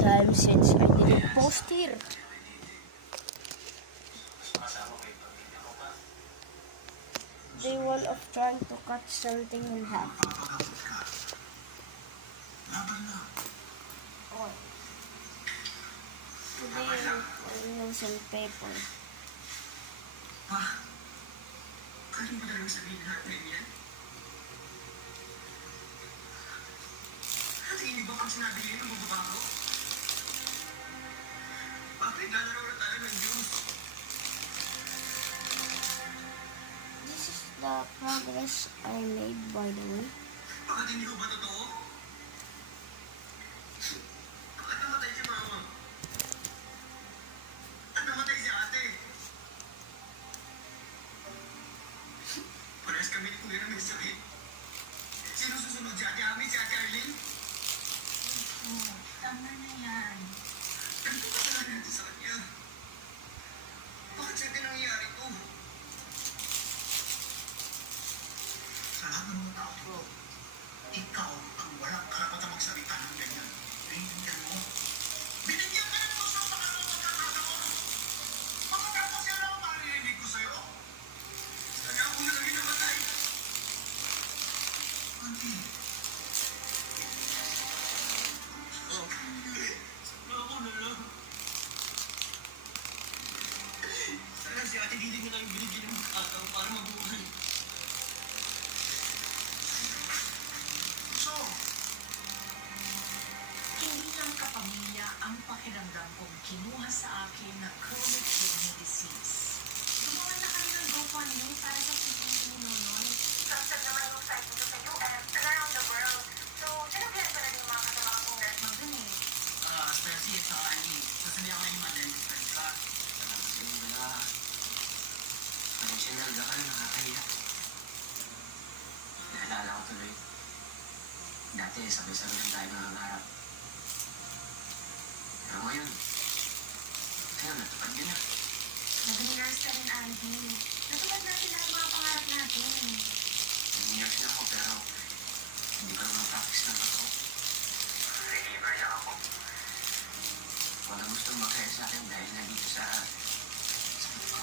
time since I didn't post here. Day one of trying to cut something in half. Oh. Today I use some paper. Kaya mo talagang sabihin natin yan? Tingin ba pag sinabi niya ng babago? Bakit lalaro na tayo ng Diyos? This is the progress I made, by the way. Bakit hindi ko ba totoo? Bakit namatay si mama? At namatay si ate? Parehas kami ni Kuya na may sakit. Sino susunod, si Ate Ami, si Ate Arlene? Tama na yan. Ano ba kasalanan natin sa kanya? Bakit sa atin nangyayari to? Sa lahat ng mga tao ko, ikaw ang walang karapatang magsalita ng ganyan. Naiintindihan mo? Binigyan ka ng gusto sa pagkakataon! Makatapos yan ako maririnig ko sa'yo! Kaya ako na lagi namatay! Auntie! Ako na lang. Sana si Ate Didi na lang binigyan ng pagkakataon para mabuhay. So, Hindi lang kapamilya ang pakiramdam kong kinuha sa akin na chronic kidney disease. Gumawa na kami ng GoFundMe para sa treatment ni Nonoy. Trusted naman yung site dito sa US and around the world. So, sinabihan ko na din yung mga kasama kong nurse. Magaling. Stacey at saka Annie, sasabihan ko na yung mga dentist friends ka. Salamat sa inyo dalawa. Parang sinalga ka na nakakahiya. Naalala ko tuloy. Dati, sabay-sabay lang tayo nangangarap. Pero ngayon, ayun, natupad yun na. Naging nurse ka rin, Andy. Natupad natin lahat mga pangarap natin. Naging nurse na ako, pero hindi ko naman practice na ako. Reliever lang ako. Wala gustong mag-hire sa akin dahil nandito sa ko.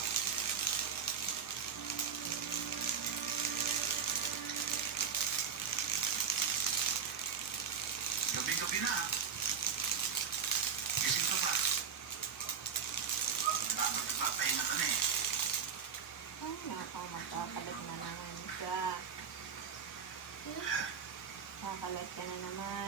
Gabi-gabi na. Gising ka pa. Dapat nagpapahinga ka na eh. Ay, nako, magkakalat na naman siya. Kakalat ka na naman.